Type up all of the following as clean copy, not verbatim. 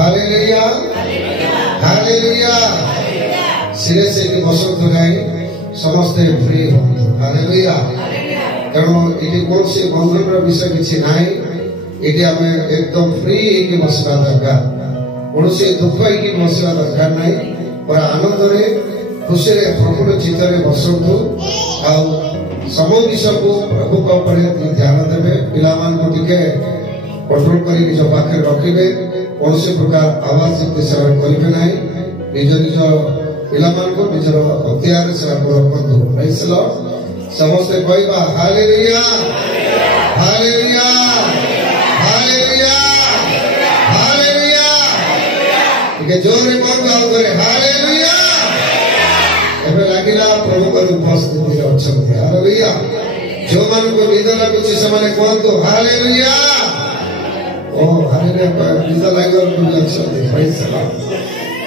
Hallelujah hallelujah सिरे से कि बसंत गाई समस्ते फ्री होंतु हालेलुया तेणु ये कौन सी बंधन विषय किसी नाई ये हमें एकदम फ्री की बसवा दरकार कौन सी दुख की बसवा दरकार नहीं पर आनंद रे खुशी रे प्रफुल्ल चित्त रे बसंतु आउ सब विषय को प्रभु को ऊपर ध्यान देवे पिलामान को टिके कंट्रोल करी निज पाखे रखिबे कौन से प्रकार आवाज से सेवा करिबे नहीं निज निज पिलामान को निजर अख्तियार सेवा को रखंतु प्रेज द लॉर्ड समस्त कहबा हालेलुया हालेलुया हालेलुया हालेलुया के जोर रे बोल गाओ करे हालेलुया एबे लागिला प्रभु को उपस्थिति रे अछंती हालेलुया जो मान को निद लागुची से माने कहंतु हालेलुया ओ हालेलुया निद लागल को अछंती प्रेज द लॉर्ड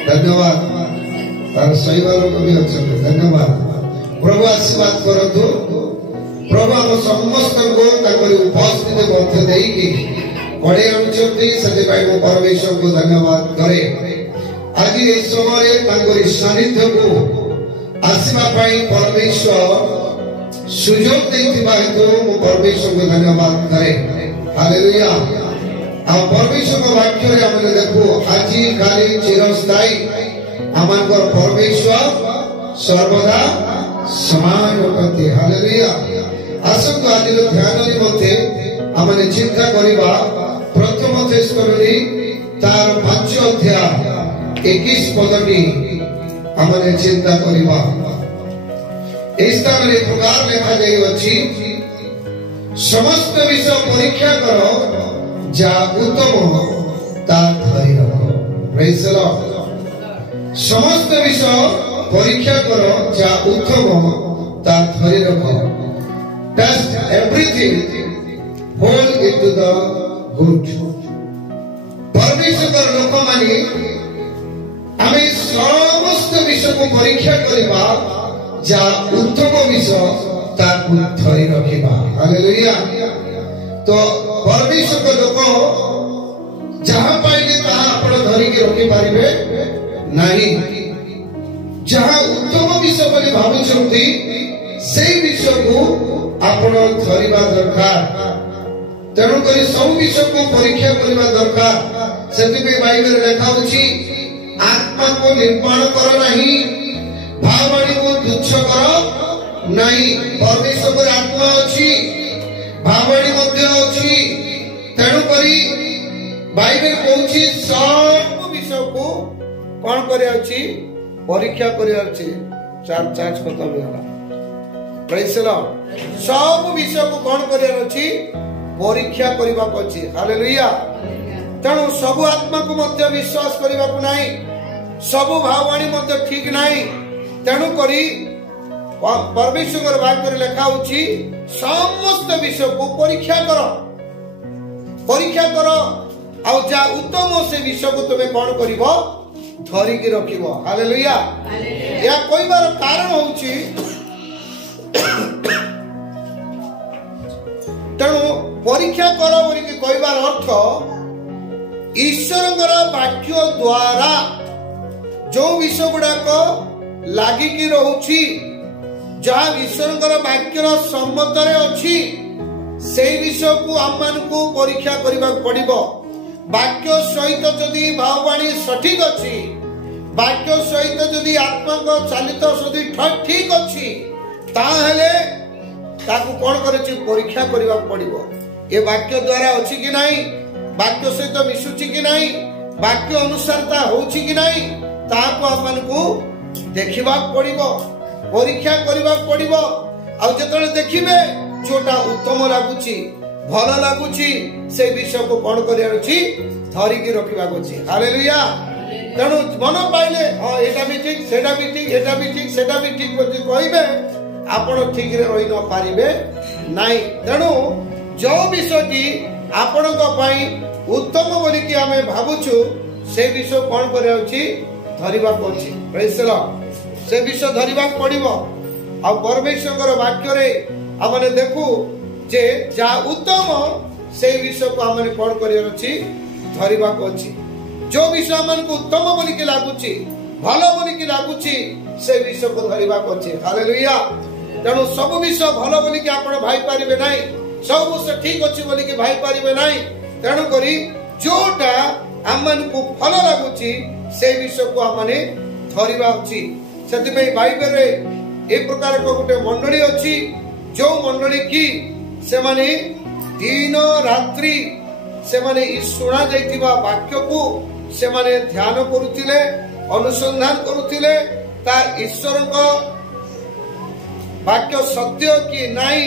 धन्यवाद तार सही वालों को भी अछंती धन्यवाद प्रभु आशीर्वाद करतु प्रभु हम समस्त को ताकरी उपस्थिति मध्य देई की बड़े अनुचंती सते भाई को परमेश्वर को धन्यवाद करे आज इस समय ताकरी सानिध्य को आसीमा पाई परमेश्वर सुजोग देथिबा हेतु मो परमेश्वर को धन्यवाद करे हालेलुया आ परमेश्वर को वाक्य रे हमने देखो आज काली चिरस्थायी हमनकर परमेश्वर सर्वदा समान होते हालेलुया आसंत आज ध्यान निमंते हमने चिंता करिबा प्रथम थेस्सलोनी तार 5 अध्याय 21 पदटी हमने चिंता करिबा इस स्थान रे प्रकार लिखा जाई अछि समस्त विषय परीक्षा करो जा उत्तम ता धरि रखो प्रेज द लॉर्ड समस्त विषय परीक्षा करो जा उत्तम ता धरि रखो test everything hold it to the good परमेश्वर लोक माने आमे समस्त विषय को परीक्षा करबा जा उत्तम विषय ताकू धरि रखिबा हालेलुया तो परमेश्वर लोक जहां पाइले ताहा आपण धरि के रखि पारिबे नहीं जहां उत्तम विषय बोली भावुछंती से विषय को आपण धरिबा दरकार तेणु करी सब विषय को परीक्षा करबा दरकार सेति पे बाइबल लिखा होछि आत्मा को निर्माण करो नहीं भाववाणी को तुच्छ करो नहीं परमेश्वर आत्मा अछि भाववाणी मध्य अछि तेणु करी बाइबल कहछि सब विषय को कोन करे अछि परीक्षा करे अछि चार्ज खत्म होला प्रेज द लॉर्ड सब विषय को कोन करे अछि परीक्षा करबा को अछि हालेलुया तेणु सब आत्मा को मध्य विश्वास करबा को नाही सब भाववाणी मध्य ठीक नाही तेणु करी परमेश्वर वाक्य रे लिखा होछि समस्त विषय को परीक्षा करो आ जा उत्तम से विषय को तुमे कोन करिवो धरि के रखिवो हालेलुया या कोई बार कारण होछि तेणु परीक्षा करो बोली के कहबार अर्थ ईश्वरଙ୍କର वाक्य द्वारा जो विषय गुड़ाक लागिकी रहुछि जहाँ ईश्वरଙ୍କର वाक्यर सम्मत रे अछि से विषय को आमान को परीक्षा करबा पड़िबो वाक्य सहित जदि भाववाणी सठिक अछि वाक्य सहित जदि आत्मा को चालित सदी ठीक अछि ताहेले ताकू कोन करछि परीक्षा करबा पड़िबो ए वाक्य द्वारा अछि कि नाही वाक्य सहित मिसुछि कि नाही वाक्य अनुसारता होछि कि नाही ताको अपन को देखिबा पड़िबो परीक्षा करबा पड़िबो आ जतले देखिबे जोटा उत्तम लागुछि भलो लागुछि से विषय को कोन करिया अछि धरि के रखिबा अछि हालेलुया तेणु मन पाइले हां एटा भी ठीक सेटा भी ठीक एटा भी ठीक सेटा भी ठीक बोली कहिबे आपण ठीक रे रहि न पारिबे नाही तेणु जो विषयटी आपणक पई उत्तम बोली कि हमें भाबुछु से विषय कोन करिया अछि धरिबा अछि प्रेज द लॉर्ड से विषय धरिबा पड़िबो आ परमेश्वर वाक्य रे हमने देखू जे जा उत्तम से विषय को हमने कोन करिया अछि धरिबा अछि जो विषय मन को उत्तम बोली के लागुची भलो बोली के लागुची से विषय को धरिबा पछे हालेलुया। तेणु सब विषय भलो बोली के आपण भाई पारिबे नाही, सब विषय ठीक अछि बोली के भाई पारिबे नाही। तेणु करी जोटा आमन को फल लागुची से विषय को आमने धरिबा अछि। सेति में बाइबल रे ए प्रकार को गुटे मंडली अछि जो मंडली की से माने दिन रात्रि से माने सुना जाइतिबा वाक्य को से माने ध्यान करुतिले अनुसंधान करुतिले ता ईश्वर को वाक्य सत्य की नाही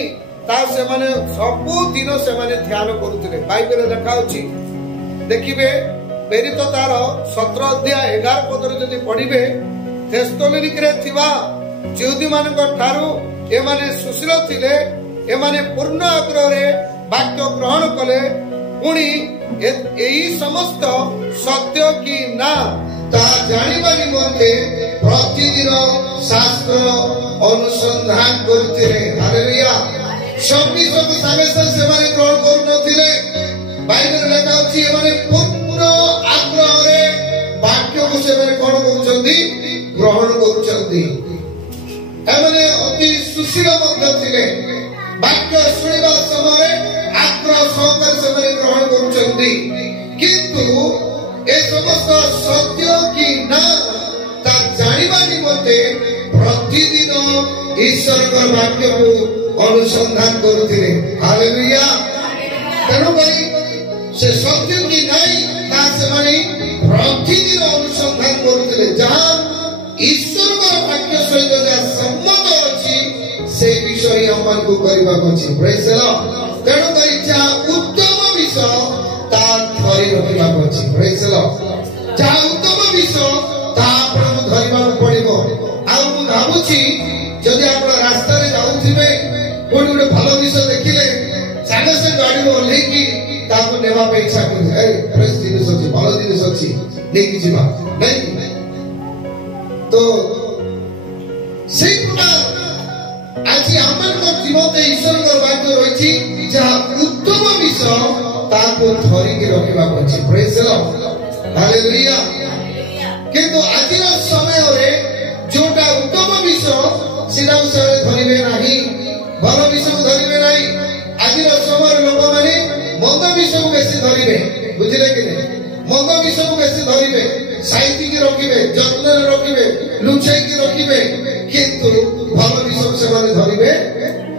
ता से माने सब दिन से माने ध्यान करुतिले। बाइबल रे लिखा अछि देखिबे प्रेरित तार 17 अध्याय 11 पद रे जदि पढिबे थेस्सलोनिक रे थिबा यहूदी मानक ठारू ए माने सुशील थिले, ए माने पूर्ण आग्रह रे वाक्य ग्रहण कले, पुणी एही समस्त सत्य की ना ता जानिबा निमंते प्रतिदिन शास्त्र अनुसंधान करथिले हालेलुया। सब सामे से माने ग्रहण करनथिले। बाइबल लेखा अछि ए माने पूर्ण आग्रह रे वाक्य को से माने कोन करूछंती ग्रहण करूछंती। ए माने अति सुशील मध्य थिले, वाक्य सुनिबा समय आग्रह सहकार से माने ग्रहण करूछंती। किंतु ए समस्त सत्य की ना ता जानिबा निमंते प्रतिदिन ईश्वर का वाक्य को अनुसंधान करूथिले हालेलुया। तेणु करी से सत्य की नहीं ता से माने प्रतिदिन अनुसंधान करूथिले जहां ईश्वर का वाक्य सहित जा सम्मत अछि से विषय हमन को करबा अछि। Praise the Lord. तेणु करी जा उत्तम विषय ता धरि रखिबा अछि। Praise the Lord. जा उत्तम विषय ता आपण धरिबा पड़िबो। आ मु भाबुची जदि आपण रास्ता रे जाउथिबे कोन गुटे भलो विषय देखिले सागे से गाड़ी रो लेकी ताको नेवा पे इच्छा करे ए फ्रेश जिनिस अछि भलो जिनिस अछि लेकी जिबा नहीं तो सेई प्रकार आज हमन को जीवन ईश्वर को वाक्य रहिछि जा उत्तम विषय ताको धरि के रखिबा अछि। Praise the Lord hallelujah. किंतु आज समय रे जोटा उत्तम विषय सिना विषय धरिबे नाही, भल विषय धरिबे नाही। आज समय लोक माने मंद विषय को बेसी धरिबे बुझिले कि नहीं, मंद विषय को बेसी धरिबे, साइति के रखिबे, जत्न रे रखिबे, लुचाई के रखिबे, किंतु भल विषय से माने धरिबे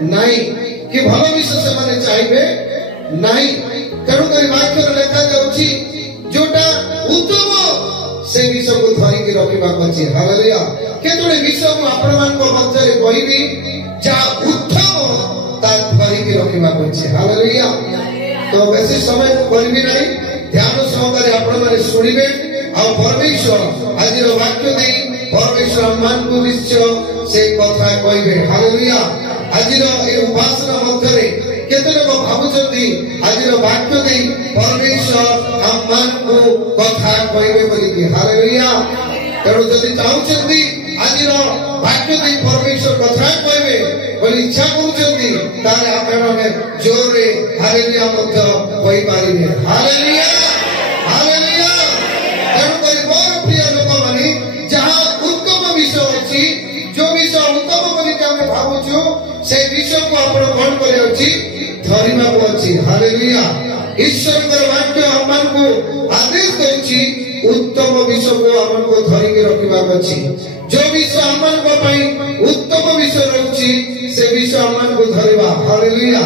नाही कि भल विषय से माने चाहिबे नाही। तेणु करी वाक्य रे लेखा जाउछि जोटा उत्तम से विषय को धरि के रखिबा अछि हालेलुया। केतोले विषय को आपण मान को मध्य रे कहिबी जा उत्तम ता धरि के रखिबा अछि हालेलुया। तो बेसी समय को करबी नाही, ध्यान सहकारे आपण माने सुनिबे आ परमेश्वर आज रो वाक्य दे परमेश्वर मान को निश्चय से कथा कहिबे हालेलुया। आज रो ए उपासना मध्य रे केते लोग भाबुचंती आज रो वाक्य दे परमेश्वर हम मान को कथा कहिबे बोली कि हालेलुया। तेणु जदि चाहुचंती आज रो वाक्य दे परमेश्वर कथा कहिबे बोली इच्छा करूचंती तारे आपण माने जोर रे हालेलुया मध्य कहि पारिबे हालेलुया हालेलुया। तेणु करी मोर प्रिय लोक माने जहां उत्तम विषय अछि जो विषय उत्तम बोली के हम भाबुछु से विषय को आपण कोन करे अछि धरिमा को अछि हालेलुया। ईश्वर का वाक्य हमन को आदेश देछि उत्तम विषय को हमन को धरि के रखिबा अछि। जो विषय हमन को पई उत्तम विषय रहछि से विषय हमन को धरिबा हालेलुया।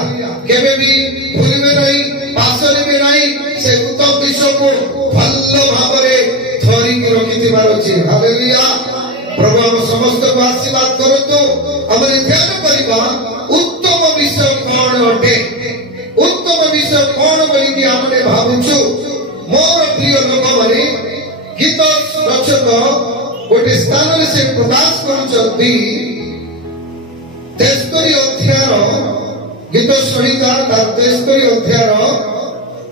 केबे भी भूलिबे नहीं, पासरिबे नहीं, से उत्तम विषय को भल्लो भाबरे धरि के रखितिबार अछि हालेलुया। प्रभु हम समस्त को आशीर्वाद करतो। हमरे ध्यान करिबा उत्तम विषय कोन अटे, उत्तम विषय कोन बोली कि हमने भाबुछु। मोर प्रिय लोक माने गीत रचक गोटे स्थान रे से प्रकाश करूचंती 73 अध्याय गीत संहिता 73 अध्याय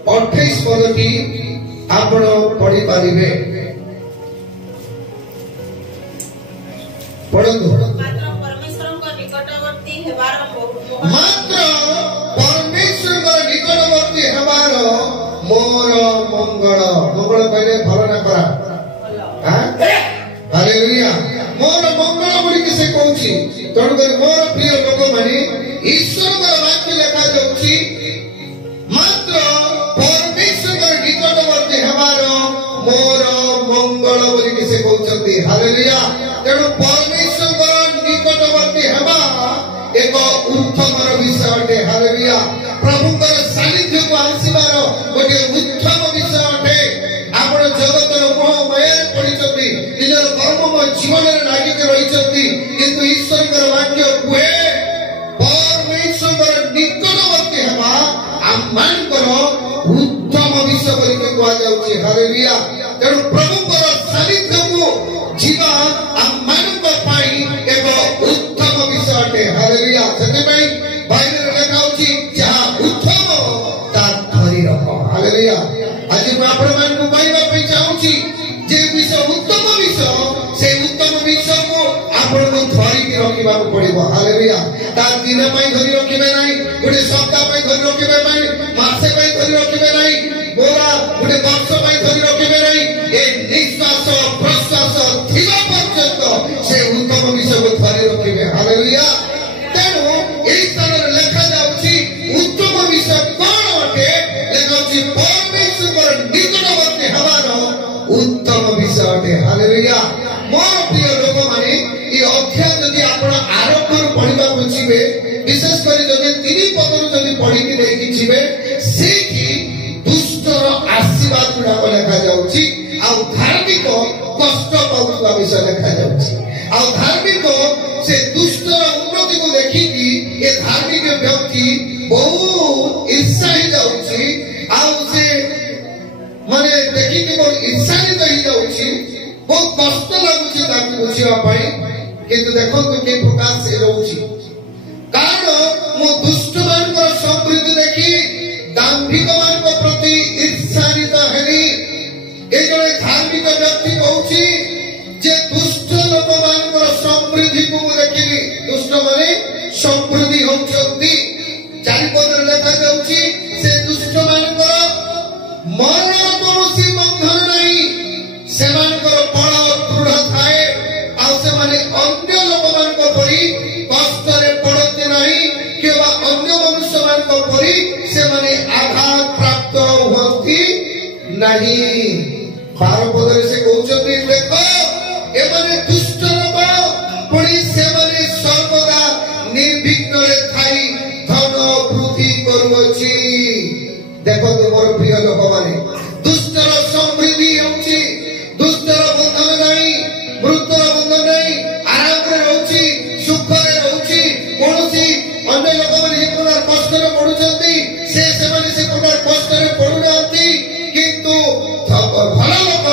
28 पदटी आपण पढ़ी पारिबे पढ़ନ୍ତୁ। मात्र परमेश्वरଙ୍କ निकटवर्ती हेबार मोर मंगल मंगल कहले भल ना करा हालेलुया मोर मंगल बोली कि से कहूची तण कर मोर प्रिय लोक माने ईश्वर का वाक्य लिखा जाउची मात्र परमेश्वर निकटवर्ती हेबार मोर मंगल बोली कि से कहउचंती हालेलुया तेणु परमेश्वर निकटवर्ती हेबा एक उत्तम विषय अटे हालेलुया प्रभुकर सानिध्य को आसीबार गोटे उत्तम विषय अटे आपण जगतर मोह माया पड़िचंती निजर कर्ममय जीवन रे लागि के रहिचंती किंतु ईश्वरकर वाक्य कुए परमेश्वर निकटवर्ती हेबा आमानकर उत्तम विषय बोली के कुआ जाउची हालेलुया तेणु प्रभुकर सानिध्य को जीवा आमानकर पाई एक उत्तम विषय अटे हालेलुया सते भाई बाइबल लेखा होची जहा उत्तम ता धरि रख हालेलुया आज मैं आपण मान को कहबा पे चाहूची जे विषय उत्तम विषय से उत्तम विषय को आपण को धरि के रखिबा को पड़िबो हालेलुया ता दिन पई धरि रखिबे नाही गोटे सप्ताह पई धरि रखिबे नाही मासे पई धरि रखिबे नाही बोला गोटे वर्ष पई धरि रखिबे नाही ए निश्वास प्रश्वास थिबा पर्यंत से उत्तम विषय को धरि रखिबे हालेलुया तेणु एई स्थान रे लेखा जाउची उत्तम विषय कोन अटे लेखाउची परमेश्वर निकटवर्ती हेबार उत्तम विषय अटे हालेलुया मोर प्रिय लोक माने ई अध्याय जदि आपण आरंभ पढिबा बुझिबे विशेष करी जदि 3 पदर जदि पढि कि देखि छिबे सेठी दुष्टर आशीर्वाद गुडा लेखा जाउची आ धार्मिक कष्ट पाउवा विषय लेखा जाउची आ धार्मिक से दुष्टर उन्नति को देखि कि ए धार्मिक व्यक्ति बहु ईर्ष्या ही जाउची आ से माने देखि कि बहुत ईर्ष्यान्वित ही जाउची बहुत कष्ट लागुची ताकि बुझिबा पई किंतु देखो तो के प्रकार से रहउची कारण मो दुष्ट मानकर समृद्धि देखि दाम्भिक मान प्रति ईर्ष्यान्वित हेली ए जने धार्मिक व्यक्ति कहउची जे दुष्ट लोक मानकर समृद्धि को देखिली दुष्ट माने समृद्धि होउचंती चारि पदर लेखा जाउची से दुष्ट मानकर मरण कोनोसी बंधन नाही सेमानकर फल दृढ़ थाए आ से माने अन्य लोक मानक परि कष्ट रे पड़ते नाही केवा अन्य मनुष्य मानक परि से माने आघात प्राप्त होती नहीं 12 पदर से कहउचंती देखो ए माने दुष्ट लोक परि से माने सर्वदा निर्विघ्न रे थाई धन वृद्धि करूची देखो तो मोर प्रिय लोक माने दुष्टर समृद्धि होउची दुष्टर बंधन नाही मृत्युर बंधन नाही आराम रे रहउची सुख रे रहउची कोनोसी अन्य लोक माने एक प्रकार कष्ट रे पडुचंती से माने से प्रकार कष्ट रे पडु नांती किंतु भल लोक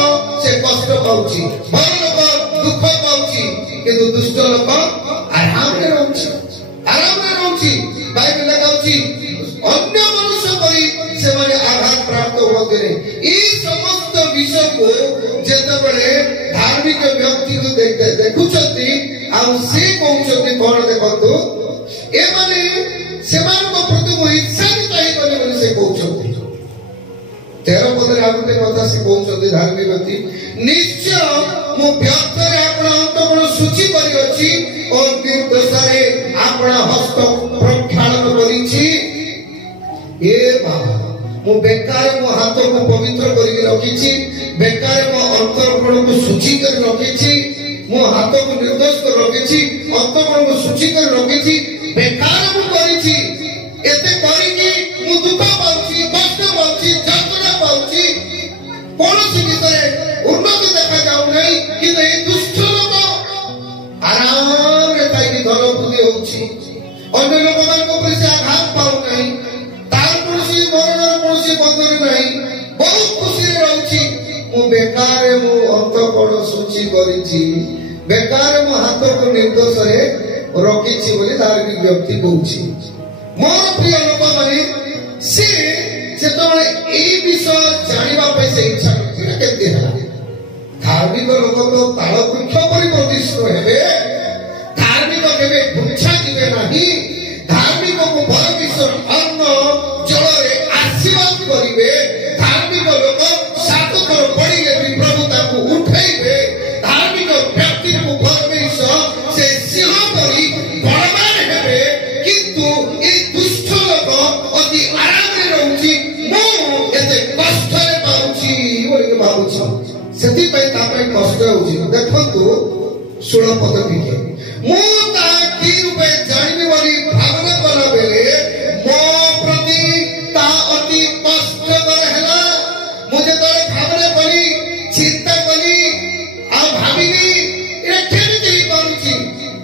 से कष्ट पाउची भल लोक दुख पाउची किंतु दुष्ट लोक आराम रे रहउची बाइबल लगाउची अन्य मनुष्य परि से माने आघात प्राप्त होते रे ई समस्त विषय को जेते बळे धार्मिक व्यक्ति को देखुचंती आ से कहउचंती कोन देखंतु ए माने सेमान को प्रति को इच्छा नहीं करे बोली से कहउचंती 13 पदरे आगते कथा से कहउचंती धार्मिक व्यक्ति निश्चय मु व्यर्थ रे आपण अंतमन सूची करी अछि और निर्दोषरे आपण हस्त प्रक्षालन करिछि ए बाबा मु बेकार मो हाथ को पवित्र करी रखिछि बेकार मो अंतरकण को सूची कर रखिछि मो हाथ को निर्दोष कर रखिछि अंतरकण को सूची कर रखिछि बेकार मु करिछि एते करी कि मु दुख पाउछि कष्ट पाउछि जंतुना पाउछि कोनोसी विषय उन्नति देखा जाउ नै कि ए दुष्ट लोक आराम रे ताई धन बुद्धि होउछि अन्य लोक मान को से आघात पाउ नै तार कोनोसी मरण कोनोसी बंधन नै बहुत खुशी रे रहउछि मु बेकार मु अंतकण सूची करिछि बेकार मु हाथ को निर्दोष रे रखिछि बोली धार्मिक व्यक्ति कहउछि मोर प्रिय लोक माने से जेतबे एई विषय जानिबा पे से इच्छा करछि केते हला धार्मिक लोक तो ताल वृक्ष परि प्रतिष्ठित हेबे धार्मिक केबे भुच्छा दिबे नाही धार्मिक को परमेश्वर अन्न जल रे आशीर्वाद करिवे धार्मिक लोक ପାଇଁ କଷ୍ଟ ହେଉଛି। ଦେଖନ୍ତୁ 16 ପଦ ଟିକେ, ମୁଁ ତା କି ରୂପେ ଜାଣିବି ବୋଲି ଭାବନା କଲା ବେଳେ ମୋ ପ୍ରତି ତା ଅତି କଷ୍ଟକର ହେଲା। ମୁଁ ଯେତେବେଳେ ଭାବନା କଲି, ଚିନ୍ତା କଲି, ଆଉ ଭାବିଲି ଏଟା କେମିତି ହେଇପାରୁଛି,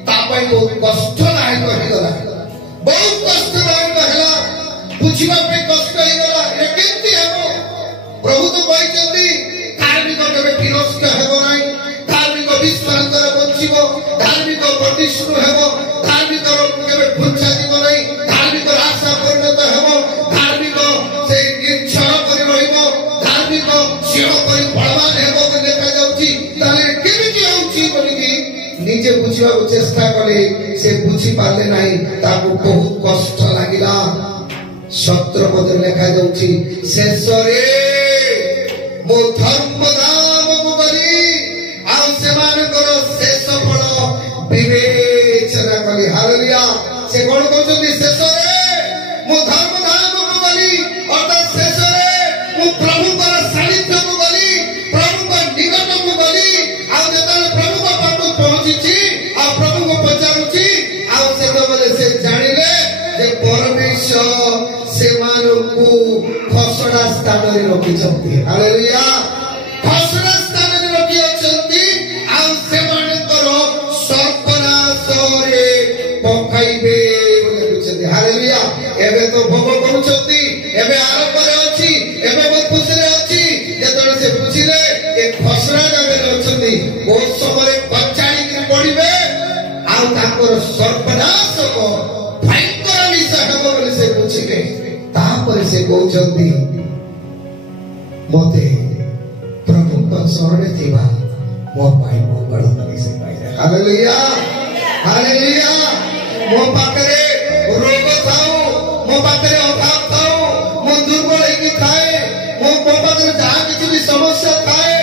ତା ପାଇଁ ବହୁତ କଷ୍ଟଦାୟକ ହେଇଗଲା, ବହୁତ କଷ୍ଟଦାୟକ ହେଲା, ବୁଝିବା ପାଇଁ କଷ୍ଟ ହେଇଗଲା। ଏଟା କେମିତି ହେବ? ପ୍ରଭୁ ତ କହିଛନ୍ତି ଧାର୍ମିକ କେବେ ବିରକ୍ତ ହେବ ନାହିଁ, ଧାର୍ମିକ ବିଶ୍ୱାସରେ ବଞ୍ଚିବ, ଧାର୍ମିକ ପ୍ରତିଷ୍ଠୁ ହେବ, ଧାର୍ମିକ କେବେ ପୃଚ୍ଛା ଯିବ ନାହିଁ, ଧାର୍ମିକ ଆଶା ପରିଣତ ହେବ, ଧାର୍ମିକ ସେଇ ନିର୍ଚ୍ଛଳ କରି ରହିବ, ଧାର୍ମିକ ଝିଅ କରି ବଳବାନ ହେବ ବୋଲି ଦେଖାଯାଉଛି। ତାହେଲେ କେମିତି ହେଉଛି ବୋଲିକି ନିଜେ ବୁଝିବାକୁ ଚେଷ୍ଟା କଲେ, ସେ ବୁଝିପାରିଲେ ନାହିଁ, ତାକୁ ବହୁତ କଷ୍ଟ ଲାଗିଲା। 17 ପଦରେ ଲେଖାଯାଉଛି, ଶେଷରେ ମୋ ଧର୍ମ ଧାମକୁ ଗଲି, ଆଉ ସେମାନଙ୍କର ଶେଷ ଫଳ ବିବେଚନା କଲି। ହାଲେଲୁୟା। ସେ କଣ କହୁଛନ୍ତି? ଶେଷରେ ମୁଁ ଧର୍ମ ଧାମକୁ ଗଲି, ଅର୍ଥାତ୍ ଶେଷରେ ମୁଁ ପ୍ରଭୁଙ୍କର ସାନ୍ନିଧ୍ୟକୁ ଗଲି, ପ୍ରଭୁଙ୍କ ନିକଟକୁ ଗଲି। ଆଉ ଯେତେବେଳେ ପ୍ରଭୁଙ୍କ ପାଖକୁ ପହଞ୍ଚିଛି, ଆଉ ପ୍ରଭୁଙ୍କୁ ପଚାରୁଛି, ଆଉ ସେତେବେଳେ ସେ ଜାଣିଲେ ଯେ ପରମେଶ୍ୱର ସେମାନଙ୍କୁ ଖସଡ଼ା ସ୍ଥାନରେ ରଖିଛନ୍ତି। ହାଲେଲୁୟା। ଖସଡ଼ା ସ୍ଥାନରେ ରଖିଅଛନ୍ତି, ଆଉ ସେମାନଙ୍କର ସର୍ବନାଶରେ ପକାଇବେ ବୋଲି କହୁଛନ୍ତି। ହାଲେଲୁୟା। ଏବେ ତ ଭୋଗ କରୁଛନ୍ତି, ଏବେ ଆରମ୍ଭରେ ଅଛି, ଏବେ ବହୁତ ଖୁସିରେ ଅଛି। ଯେତେବେଳେ ସେ ବୁଝିଲେ ଏ ଖସଡ଼ା ଜାଗାରେ ଅଛନ୍ତି, ବହୁତ ସମୟରେ କଚାଡ଼ିକି ପଡ଼ିବେ, ଆଉ ତାଙ୍କର ସର୍ବନାଶ ଭୟଙ୍କର ନିଶା ହେବ ବୋଲି ସେ ବୁଝିଲେ। ତାପରେ ସେ କହୁଛନ୍ତି, ମତେ ପ୍ରଭୁଙ୍କ ଶରଣରେ ଥିବା ମୋ ପାଇଁ ମଙ୍ଗଳ କରି ସେ ପାଇଲେ। ହାଲେଲୁୟା। ହାଲେଲୁୟା। ମୋ ପାଖରେ ରୋଗ ଥାଉ, ମୋ ପାଖରେ ଅଭାବ ଥାଉ, ମୁଁ ଦୁର୍ବଳ ହେଇକି ଥାଏ, ମୋ ପାଖରେ ଯାହା କିଛି ବି ସମସ୍ୟା ଥାଏ,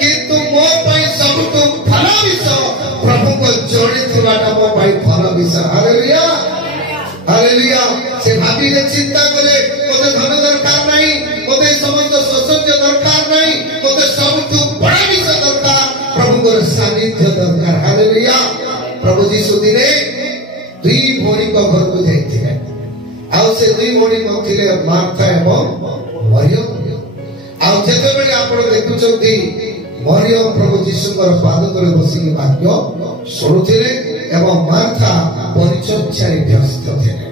କିନ୍ତୁ ମୋ ପାଇଁ ସବୁଠୁ ଭଲ ବିଷୟ ପ୍ରଭୁଙ୍କ ଜଣିଥିବାଟା ମୋ ପାଇଁ ଭଲ ବିଷୟ। ହାଲେଲୁୟା। ହାଲେଲୁୟା। ସେ ଭାବିଲେ, ଚିନ୍ତା କଲେ, ମତେ ଧନ ଦରକାର ନାହିଁ, ମତେ ସମସ୍ତ ସୌନ୍ଦର୍ଯ୍ୟ ଦରକାର ନାହିଁ, ମତେ ସବୁଠୁ ବଡ଼ ବିଷୟ ଦରକାର, ପ୍ରଭୁଙ୍କର ସାନ୍ନିଧ୍ୟ ଦରକାର। ହାଲେଲୁୟା। ପ୍ରଭୁ ଯୀଶୁ ଦିନେ 2 ଭଉଣୀଙ୍କ ଘରକୁ ଯାଇଥିଲେ, ଆଉ ସେ 2 ଭଉଣୀ ଥିଲେ ମାର୍ଥା ଏବଂ ମରିୟମ। ଆଉ ଯେତେବେଳେ ଆପଣ ଦେଖୁଛନ୍ତି ମରିୟମ ପ୍ରଭୁ ଯୀଶୁଙ୍କର ପାଦ ତଳେ ବସିକି ବାକ୍ୟ ଶୁଣୁଥିଲେ, ଏବଂ ମାର୍ଥା ପରିଚର୍ଚ୍ଚାରେ ବ୍ୟସ୍ତ ଥିଲେ।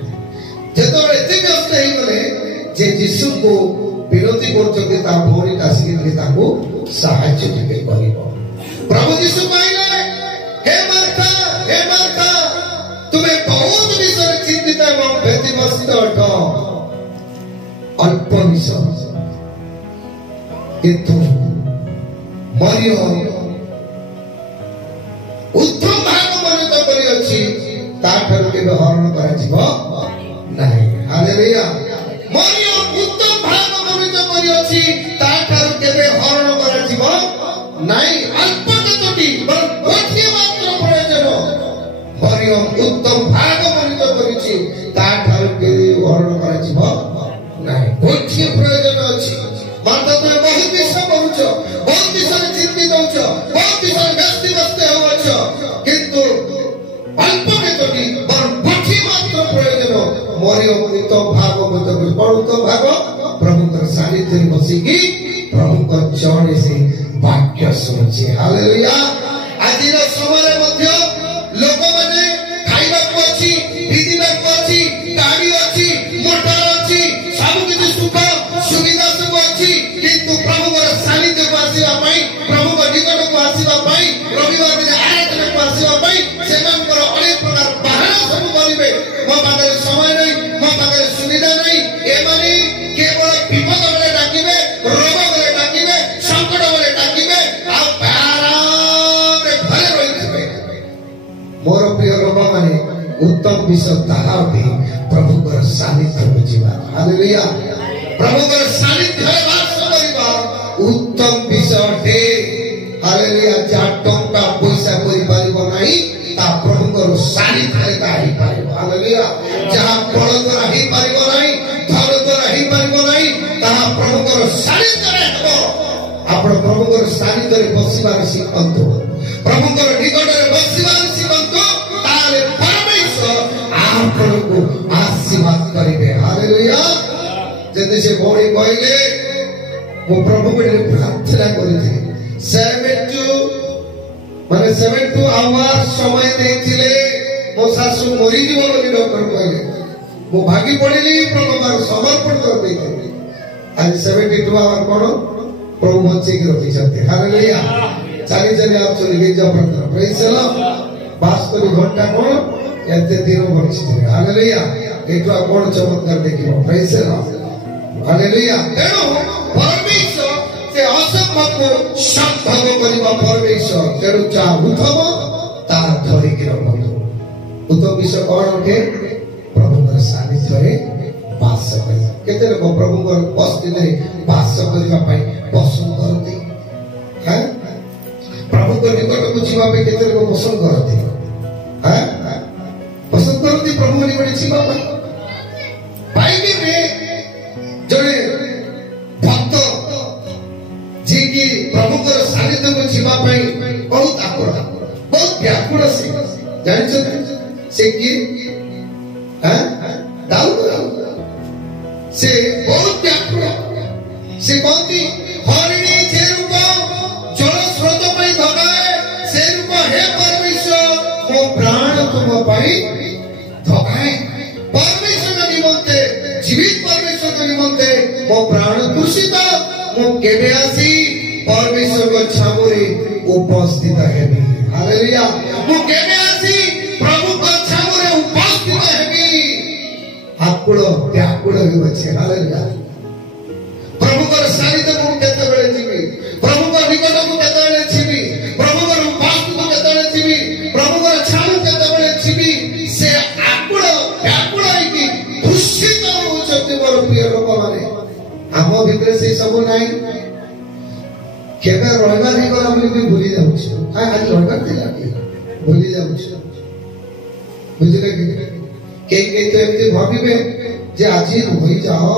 ଯେତେବେଳେ ଏତେ ବ୍ୟସ୍ତ ହେଇଗଲେ ଯେ ଯୀଶୁଙ୍କୁ ବିରୋଧୀ କରୁଛନ୍ତି, ତା ଭଉଣୀ ଆସିକି ତାଙ୍କୁ ସାହାଯ୍ୟ ଟିକେ କରିବ। ପ୍ରଭୁ ଯୀଶୁ କହିଲେ, ହେ ମାର୍ଥା, ହେ ମାର୍ଥା, ତୁମେ ବହୁତ ବିଷୟରେ ଚିନ୍ତିତ ଏବଂ ବ୍ୟତିବ୍ୟସ୍ତ ଅଟ, ଅଳ୍ପ ବିଷୟ, କିନ୍ତୁ ମରିୟମ ଉତ୍ତମ ଭାଗ ମନୋନୀତ କରିଅଛି, ତାଠାରୁ କେବେ ହରଣ କରାଯିବ ନାହିଁ। ହାଲେଲୁୟା। ମରିୟମ ଉତ୍ତମ ଭାଗ ମନୋନୀତ କରିଅଛି, ତାଠାରୁ କେବେ ହରଣ କରାଯିବ ନାହିଁ। ଅଳ୍ପ କେତୋଟି ଗୋଟିଏ ମାତ୍ର ପ୍ରୟୋଜନ ମରିୟମ ଉତ୍ତମ ଭାଗ ମନୋନୀତ କରିଛି, ତାଠାରୁ କେବେ ହରଣ କରାଯିବ ନାହିଁ। ଗୋଟିଏ ପ୍ରୟୋଜନ ଅଛି। ମାତ୍ର ତୁମେ ବହୁତ ବିଷୟ କରୁଛ, ବହୁତ ବିଷୟରେ ଚିନ୍ତିତ ହେଉଛ, ବହୁତ ବିଷୟରେ ବ୍ୟସ୍ତ ହେଉଛ, କିନ୍ତୁ ଅଳ୍ପ କେତୋଟି ଗୋଟିଏ ମାତ୍ର ପ୍ରୟୋଜନ ମରିୟମ ଉତ୍ତମ ଭାଗ ମନୋନୀତ କରିଛି। କଣ ଉତ୍ତମ ଭାଗ? ପ୍ରଭୁଙ୍କର ସାନ୍ନିଧ୍ୟରେ ବସିକି ପ୍ରଭୁଙ୍କ ଚରଣରେ ସେ ବାକ୍ୟ ଶୁଣୁଛି। ହାଲେଲୁୟା। ଆଜିର ସମୟରେ ମଧ୍ୟ ଲୋକମାନେ ଖାଇବାକୁ ଅଛି, ପିନ୍ଧିବାକୁ ଅଛି, ଗାଡ଼ି ଅଛି, ମୋଟର ଅଛି, ସବୁ କିଛି ସୁଖ ସୁବିଧା ସବୁ ଅଛି, କିନ୍ତୁ ପ୍ରଭୁଙ୍କର ସାନ୍ନିଧ୍ୟକୁ ଆସିବା ପାଇଁ, ପ୍ରଭୁଙ୍କ ନିକଟକୁ ଆସିବା ପାଇଁ, ରବିବାର ଦିନ ଆରାଧନାକୁ ଆସିବା ପାଇଁ ସେମାନଙ୍କର ଅନେକ ପ୍ରକାର ବାହାନା ସବୁ କରିବେ। ମୋ ପାଖରେ ସମୟ ନାହିଁ, ମୋ ପାଖରେ ସୁବିଧା ନାହିଁ। ଏମାନେ କେବଳ ବିପଦ ବେଳେ ଡାକିବେ, ରୋଗ ବେଳେ ଡାକିବେ, ସଙ୍କଟ ବେଳେ ଡାକିବେ, ଆଉ ଆରାମରେ ଘରେ ରହିଥିବେ। ମୋର ପ୍ରିୟ ଲୋକମାନେ, ଉତ୍ତମ ବିଷୟ ତାହା ଅଟେ ପ୍ରଭୁଙ୍କର ସାନ୍ନିଧ୍ୟ ବୁଝିବା। ହାଲେଲୁୟା। ପ୍ରଭୁଙ୍କର ସାନ୍ନିଧ୍ୟରେ ବାସ କରିବା ଉତ୍ତମ ବିଷୟ ଅଟେ। ହାଲେଲୁୟା। ଯାହା ଟଙ୍କା ପଇସା କରିପାରିବ ନାହିଁ, ତା ପ୍ରଭୁଙ୍କର ସାନ୍ନିଧ୍ୟରେ ତାହା ହେଇପାରିବ। ହାଲେଲୁୟା। ଯାହା ବଳ ଦ୍ୱାରା ହେଇପାରିବ ନାହିଁ, ଧନ ଦ୍ୱାରା ହେଇପାରିବ ନାହିଁ, ତାହା ପ୍ରଭୁଙ୍କର ସାନ୍ନିଧ୍ୟରେ ହେବ। ଆପଣ ପ୍ରଭୁଙ୍କର ସାନିଧ୍ୟରେ ବସିବାର ଶିଖନ୍ତୁ, ପ୍ରଭୁଙ୍କର ନିକଟରେ ବସିବାର ଶିଖନ୍ତୁ, ତାହେଲେ ପରମେଶ୍ୱର ଆପଣଙ୍କୁ ଆଶୀର୍ବାଦ କରିବେ। ହାଲେଲୁୟା। ଯଦି ସେ ଭଉଣୀ କହିଲେ ମୁଁ ପ୍ରଭୁଙ୍କୁ ପ୍ରାର୍ଥନା କରିଥିଲି 72 ଆୱାର ସମୟ ଦେଇଥିଲେ ମୋ ଶାଶୁ ମରିଯିବ ବୋଲି ଡକ୍ଟର କହିଲେ, ମୁଁ ଭାଗି ପଡ଼ିଲି, ପ୍ରଭୁଙ୍କର ସମର୍ପଣ କରିଦେଇଥିଲି। ଆଜି 72 ଆୱାର କଣ ପ୍ରଭୁ ବଞ୍ଚେଇକି ରଖିଛନ୍ତି। ହାଲେଲୁୟା। ଚାଲି ଚାଲି ଆସୁଛନ୍ତି ଗିର୍ଜା ପ୍ରାର୍ଥନା, ପ୍ରେଜ୍ ଦ ଲର୍ଡ। 72 ଘଣ୍ଟା କଣ ଏତେ ଦିନ ବଞ୍ଚିଥିବେ। ହାଲେଲୁୟା। ଏଠୁ ଆଉ କଣ ଚମତ୍କାର ଦେଖିବ। ପ୍ରେଜ୍ ଦ ଲର୍ଡ। ହାଲେଲୁୟା। ତେଣୁ ପରମେଶ୍ୱର ସେ ଅସମ୍ଭବକୁ ସମ୍ଭବ କରିବା ପରମେଶ୍ୱର। ତେଣୁ ଯାହା ଉତ୍ତମ ତାହା ଧରିକି ରଖନ୍ତୁ। ଉତ୍ତମ ବିଷୟ କଣ ଅଟେ? ପ୍ରଭୁଙ୍କର ସାନିଧ୍ୟରେ ବାସ କରିବା। କେତେ ଲୋକ ପ୍ରଭୁଙ୍କର ଉପସ୍ଥିତିରେ ବାସ କରିବା ପାଇଁ ପସନ୍ଦ କରନ୍ତି? ପ୍ରଭୁଙ୍କ ନିକଟକୁ ଯିବା ପାଇଁ କେତେ ଲୋକ ପସନ୍ଦ କରନ୍ତି? ପସନ୍ଦ କରନ୍ତି ପ୍ରଭୁଙ୍କ ନିକଟରେ ଯିବା ପାଇଁ। ବାଇବେଲରେ ଜଣେ ଭକ୍ତ ଯିଏକି ପ୍ରଭୁଙ୍କର ସାନିଧ୍ୟକୁ ଯିବା ପାଇଁ ବହୁତ ଆକୁଳ, ବହୁତ ବ୍ୟାକୁଳ। ସେ ଜାଣିଛନ୍ତି ସେ କିଏ? ଦାଉଦ। ସେ ବହୁତ ବ୍ୟାକୁଳ। ସେ କହନ୍ତି ହରିଣୀ ଯେ ରୂପ ଜଳ ସ୍ରୋତ ପାଇଁ ଧଗାଏ, ସେ ରୂପ ହେ ପରମେଶ୍ୱର ମୋ ପ୍ରାଣ ତୁମ ପାଇଁ ଧଗାଏ। ପରମେଶ୍ୱର ନିମନ୍ତେ, ଜୀବିତ ପରମେଶ୍ୱର ନିମନ୍ତେ ମୋ ପ୍ରାଣ ତୃଷିତ। ମୁଁ କେବେ ଆସି ପରମେଶ୍ୱରଙ୍କ ଛାମୁରେ ଉପସ୍ଥିତ ହେବି। ହାଲେଲୁୟା। ମୁଁ କେବେ ଆସି ପ୍ରଭୁଙ୍କ ଛାମୁରେ ଉପସ୍ଥିତ ହେବି। ଆକୁଳ ବ୍ୟାକୁଳ ହେଉଅଛି। ହାଲେଲୁୟା। ପ୍ରଭୁଙ୍କର ସାନିଧ୍ୟକୁ କେତେବେଳେ ଯିବି, ପ୍ରଭୁଙ୍କ ନିକଟକୁ କେତେବେଳେ ଯିବି, ପ୍ରଭୁଙ୍କର ଉପସ୍ଥିତିକୁ କେତେବେଳେ ଯିବି, ପ୍ରଭୁଙ୍କର ଛାମୁ କେତେବେଳେ ଯିବି, ସେ ଆକୁଳ ବ୍ୟାକୁଳ ହେଇକି ଦୂଷିତ ହେଉଛନ୍ତି ମୋର ପ୍ରିୟ ଲୋକମାନେ। ଆମ ଭିତରେ ସେଇ ସବୁ ନାହିଁ। କେବେ ରବିବାର ହେଇଗଲା ବୋଲି ବି ଭୁଲି ଯାଉଛୁ। ଆଜି ରବିବାର ଥିଲା କି ଭୁଲି ଯାଉଛୁ। ବୁଝିଲେ କି? କେହି କେହି ତ ଏମିତି ଭାବିବେ ଯେ ଆଜି ରହିଯାଅ,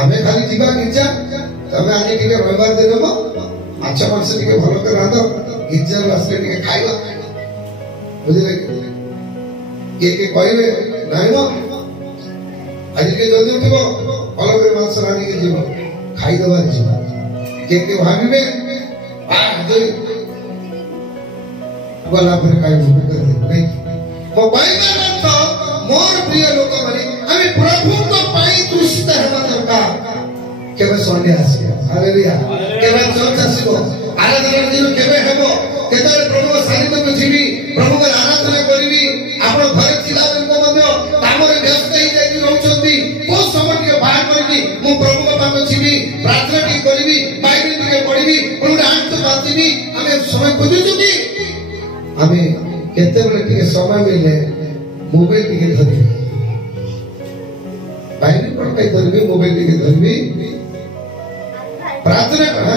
ଆମେ ଖାଲି ଯିବା ଗିର୍ଜା, ତମେ ଆଜି ଟିକେ ରବିବାର ଦିନ ମାଛ ମାଂସ ଟିକେ ଭଲ କରି ରାନ୍ଧ, ଗିର୍ଜାରୁ ଆସିଲେ ଟିକେ ଖାଇବା। ବୁଝିଲେ କି? କିଏ କିଏ କହିବେ ନାଇଁ ମ ଆଜି ଟିକେ ଜଲ୍ଦି ଉଠିବ, ଭଲ କରି ମାଂସ ରାନ୍ଧିକି ଯିବ, ଖାଇଦବା ଯିବ। କିଏ କିଏ ଭାବିବେ ଗଲା ପରେ ଖାଇବୁ। ନାଇଁ, ମୋ କହିବାର ଅର୍ଥ ମୋର ପ୍ରିୟ ଲୋକମାନେ, ଆମେ ପ୍ରଭୁଙ୍କ ପାଇଁ ତୃଷିତ ହେବା ଦରକାର। କେବେ ସଣ୍ଡେ ଆସିବ? ହାଲେଲୁୟା। କେବେ ଚର୍ଚ୍ଚ ଆସିବ? ଆରାଧନା ଦିନ କେବେ ହେବ? କେତେବେଳେ ପ୍ରଭୁଙ୍କ ସାନିଧ୍ୟକୁ ଯିବି, ପ୍ରଭୁଙ୍କର ଆରାଧନା କରିବି। ଆପଣ ଘରେ ଥିଲାବେଳେ ମଧ୍ୟ କାମରେ ବ୍ୟସ୍ତ ହେଇଯାଇକି ରହୁଛନ୍ତି। କୋଉ ସମୟ ଟିକେ ବାହାର କରିବି ମୁଁ ପ୍ରଭୁଙ୍କ ପାଖକୁ ଯିବି, ପ୍ରାର୍ଥନା ଟିକେ କରିବି, ବାଇବେଲ ଟିକେ ପଢିବି, ପ୍ରଭୁଙ୍କ ଆଣ୍ଠୁ ବାନ୍ଧିବି। ଆମେ ସମୟ ଖୋଜୁଛୁ କି? ଆମେ କେତେବେଳେ ଟିକେ ସମୟ ମିଳିଲେ ମୋବାଇଲ ଟିକେ ଧରିବି, ବାଇବେଲ କଣ ପାଇଁ ଧରିବି, ମୋବାଇଲ ଟିକେ ଧରିବି, ପ୍ରାର୍ଥନା କର।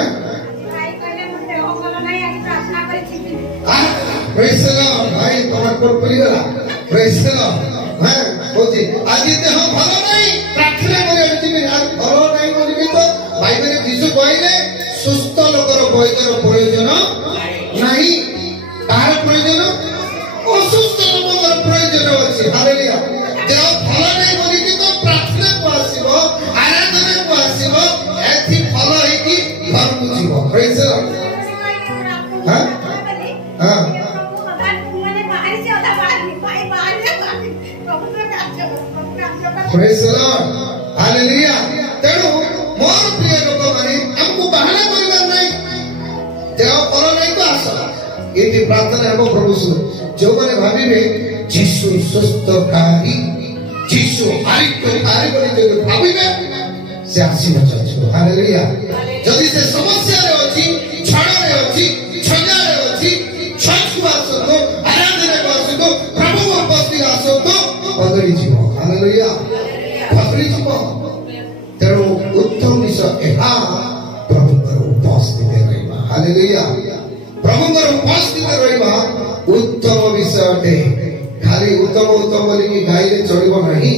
ପ୍ରେଜ୍ ଦ ଲର୍ଡ। ଭାଇ ତମର କୋଟ ପଡ଼ିଗଲା। ପ୍ରେଜ୍ ଦ ଲର୍ଡ। କହୁଛି ଆଜି ଦେହ ଭଲ ନାହିଁ, ପ୍ରାର୍ଥନା କରିବାକୁ ଯିବି। ଭଲ ନାହିଁ ବୋଲିବି ତ ବାଇବେଲରେ ଯୀଶୁ କହିଲେ ସୁସ୍ଥ ଲୋକର ବୈଦ୍ୟର ପ୍ରୟୋଜନ ନାହିଁ। କାହାର ପ୍ରୟୋଜନ? ଅସୁସ୍ଥ ଲୋକଙ୍କର ପ୍ରୟୋଜନ ଅଛି। ହାଲେଲୁୟା। ଦେହ ଭଲ ନାହିଁ ବୋଲିକି ତ ପ୍ରାର୍ଥନାକୁ ଆସିବ, ଆରାଧନାକୁ ଆସିବ, ଏଠି ଭଲ ହେଇକି ଘରକୁ ଯିବ। ପ୍ରେଜ୍ ଦ ଲର୍ଡ। ପ୍ରେଜ୍ ଦ ଲର୍ଡ। ହାଲେଲୁୟା। ତେଣୁ ମୋର ପ୍ରିୟ ଲୋକମାନେ, ଆମକୁ ବାହାନା କରିବାର ନାହିଁ। ଦେହ ଭଲ ନାହିଁ ତ ଆସ, ଏଠି ପ୍ରାର୍ଥନା ହେବ ପ୍ରଭୁ। ଯୋଉମାନେ ଭାବିବେ ଯୀଶୁ ସୁସ୍ଥକାରୀ, ଯୀଶୁ ଆରୋଗ୍ୟକାରୀ ବୋଲି ଯଦି ଭାବିବେ, ସେ ଆସିବ ଚର୍ଚ୍ଚ। ହାଲେଲୁୟା। ଯଦି ସେ ସମସ୍ୟାରେ ଅଛି, ଝଡ଼ରେ ଅଛି, ଝଞ୍ଜାରେ ଅଛି, ଚର୍ଚ୍ଚକୁ ଆସନ୍ତୁ, ଆରାଧନାକୁ ଆସନ୍ତୁ, ପ୍ରଭୁଙ୍କ ଉପସ୍ଥିତି ଆସନ୍ତୁ, ବଦଳି ଯିବ। ହାଲେଲୁୟା। ବଦଳି ଯିବ। ତେଣୁ ଉତ୍ତମ ବିଷୟ ଏହା ପ୍ରଭୁଙ୍କର ଉପସ୍ଥିତି ରହିବା। ହାଲେଲୁୟା। ପ୍ରଭୁଙ୍କର ଉପସ୍ଥିତି ରହିବା ଉତ୍ତମ ବିଷୟ ଅଟେ। ଖାଲି ଉତ୍ତମ ଉତ୍ତମ ବୋଲିକି ଗାଇଲେ ଚଳିବ ନାହିଁ,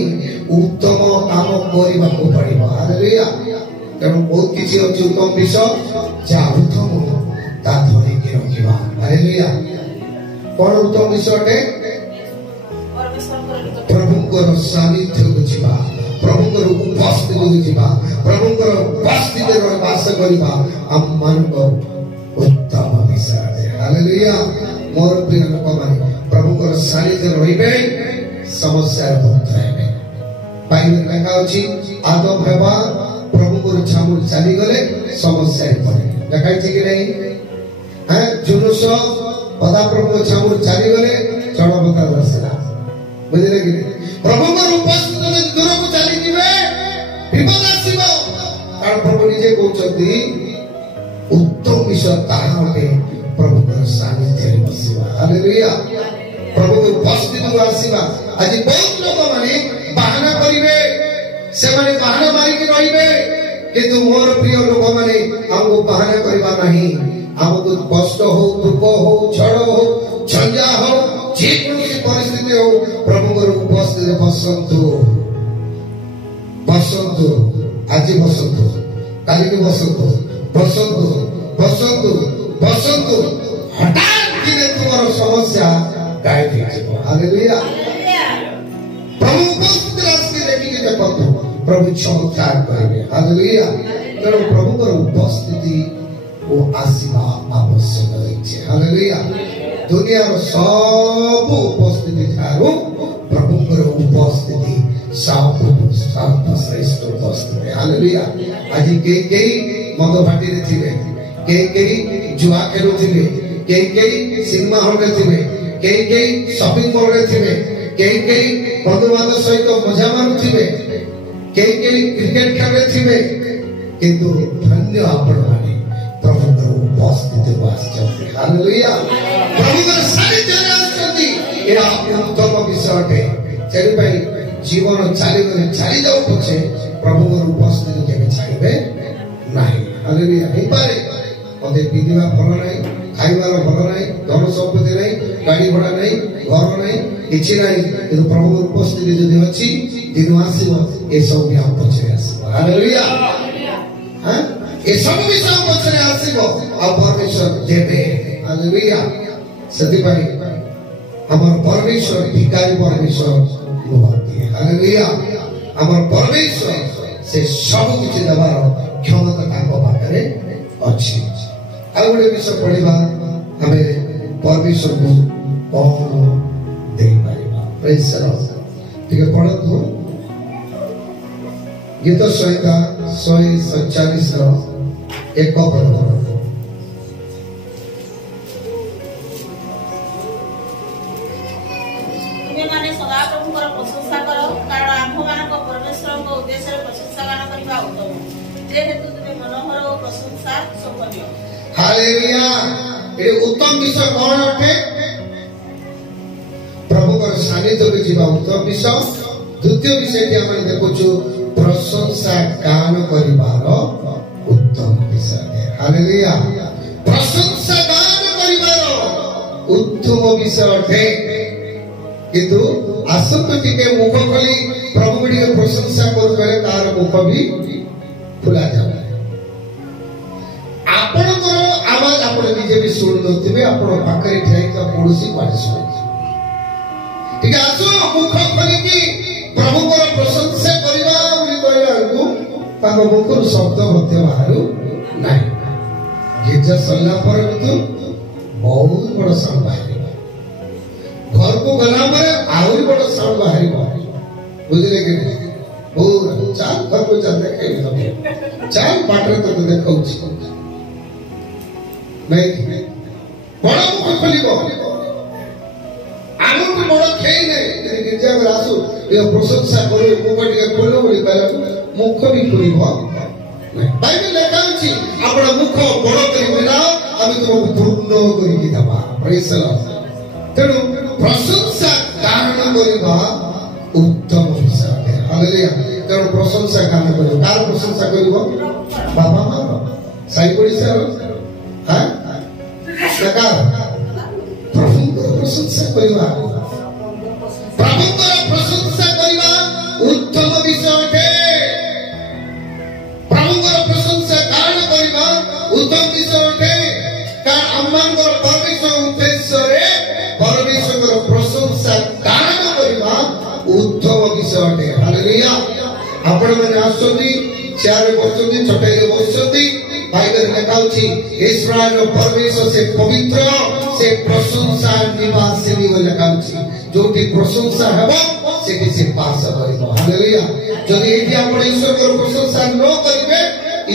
ଉତ୍ତମ କାମ କରିବାକୁ ପଡ଼ିବ। ହାଲେଲୁୟା। तेणु बहुत किसी अच्छी उत्तम विषय जा उत्तम ता धरिकी रखिबा हालेलुया कौन उत्तम विषय अटे प्रभुଙ୍କର सानिध्यକୁ ଯିବା प्रभुଙ୍କର ଉପସ୍ଥିତିକୁ ଯିବା प्रभुଙ୍କର ଉପସ୍ଥିତିରେ ବାସ କରିବା ଆମମାନଙ୍କ उत्तम विषय हालेलुया मोर प्रिय लोकମାନେ प्रभुଙ୍କର सानिध्य ରହିବେ समस्यार मुक्त हेबे बाइबल लेखा अछि आदम हेबा प्रभुଙ୍କର छामुल चली गले समस्या पड़े लेखा छै कि नहीं हैं जुनुस पदा प्रभु छामुल चली गले चढ़बता रसला बुझले कि प्रभुଙ୍କର उपस्थिति दूर को चली जिवे विपद आसीबो कारण प्रभु निजे कहउछथि उत्तम विषय ताहाटे प्रभुଙ୍କର सानिध्यरे बसिबा हालेलुया प्रभु उपस्थिति को आसीबा आज बहुत लोक माने बहाना करिवे से माने बहाना मारी के रहिबे किंतु मोर प्रिय लोक माने हमको बहाना करबा नहीं हमको कष्ट हो दुख हो छड़ हो झंझा हो जे कोनसी परिस्थिति हो प्रभुଙ୍କର उपस्थिति बसंतु बसंतु आज बसंतु काली के बसंतु बसंतु बसंतु बसंतु हठात दिने तुम्हारा समस्या गायब हो जाए हालेलुया प्रभु उपस्थिति रास्ते देखिए देखो प्रभु चमत्कार करेंगे हालेलुया तेणु प्रभुଙ୍କର उपस्थिति को आसीबा आवश्यक है हालेलुया दुनियार सब उपस्थिति थारू प्रभुଙ୍କର उपस्थिति सर्वश्रेष्ठ उपस्थिति हालेलुया आज के मद भाटी रे थिबे के जुआ खेलुथिबे के सिनेमा हॉल रे थिबे के शॉपिंग मॉल रे थिबे के बंधु बांधव सहित मजा मारुथिबे के क्रिकेट खेल रे थिबे किंतु धन्य आपण माने प्रभुଙ୍କର उपस्थिति वास्ते हालेलुया प्रभुଙ୍କର सानिध्य आछंती एरा उत्तम विषयटे तेरे भाई जीवन चाली गले चाली जाऊ पछे प्रभुଙ୍କର उपस्थिति केबे छाड़बे नाही हालेलुया हे पारे ओदे पिदिवा भल नाही खाइबार भल नाही धन संपत्ति नाही गाड़ी घोड़ा नाही घर नाही किछि नाही किंतु प्रभुଙ୍କର उपस्थिति जदि अछि दिन आसीबो ए सब भी हम पछे आसीबो हालेलुया हां ए सब भी सब पछे आसीबो आ परमेश्वर देबे हालेलुया सती भाई हमर परमेश्वर भिखारी परमेश्वर भगवती हालेलुया हमर परमेश्वर से सब कुछ देबार क्षमता ताको पाखरे अछि आ गोटे विषय पढ़िबा हमें परमेश्वर को कौन दे पारिबा प्रेज द लॉर्ड ठीक है पढ़ो गीत संहिता 147 रो एक पद तुमे माने सदा प्रभुଙ୍କର प्रशंसा करो कारण आम्भ मानक परमेश्वरଙ୍କ उद्देश्ୟରେ प्रशंसा गान କରିବା ଉତ୍ତମ जेहेतु तुमे मनोहर और प्रशंसा शोभनीय हालेलुया ये उत्तम विषय कौन अटे प्रभुଙ୍କର सानिध्य को जीवा उत्तम विषय द्वितीय विषय कि हम देखुछु प्रशंसा गान करिवार उत्तम विषय हालेलुया प्रशंसा गान करिवार उत्तम विषय अटे किंतु आसंत टिके मुख खोली प्रभु के प्रशंसा कर करे तार मुख भी खुला जाए आपण करो आवाज आपण निजे भी सुन नथिबे आपण पाखरे ठेई त पड़ोसी पाटी सुन ठीक है आसो मुख खोली की प्रभु को प्रशंसा करबा उली कहला को ताको मुखर शब्द मध्य बाहर नाही गिरजा सल्ला पर तो बहुत बड़ साउंड बाहर घर को गला पर आउरी बड़ साउंड बाहर बुझले कि पूरा चाल घर को चल देखे चाल पाटरे तो देखौ छी नहीं बड़ मुख खोलिबो आगु को बड़ खेई नहीं गिरजा में आसु ये प्रशंसा करो मुख टिके खोलो बोली कहला मुख भी खोलिबो बाइबल लेखा अछि आपण मुख बड़ करी मिलाओ আমি তোমাকে পূর্ণ করি দেবা প্রেজ দ লর্ড তেণু প্রশংসা গান করিবা উত্তম বিষয় হালেলুয়া তেণু প্রশংসা গান করিব কার প্রশংসা করিব বাবা মা সাই পড়িছার হ্যাঁ কাকা প্রভুଙ୍କର প্রশংসা করিবা প্রভুଙ୍କର প্রশংসা করিবা উত্তম বিষয় অটে প্রভুଙ୍କର उत्तम विषय अटे कारण आमମାନଙ୍କର परमेश्वर उद्देश्य परमेश्वर प्रशंसा गान करवा उत्तम विषय अटे। हालेलुया। आपण माने आसुनी चार बसुनी छटाई बसुनी बाइबल लिखा होची इस्राएल परमेश्वर से पवित्र से प्रशंसा निवासिनी बोली लिखा होची जोटी प्रशंसा हेबो सेठी से पास करबो। हालेलुया। जदि एठी आपण ईश्वर को प्रशंसा न करिवे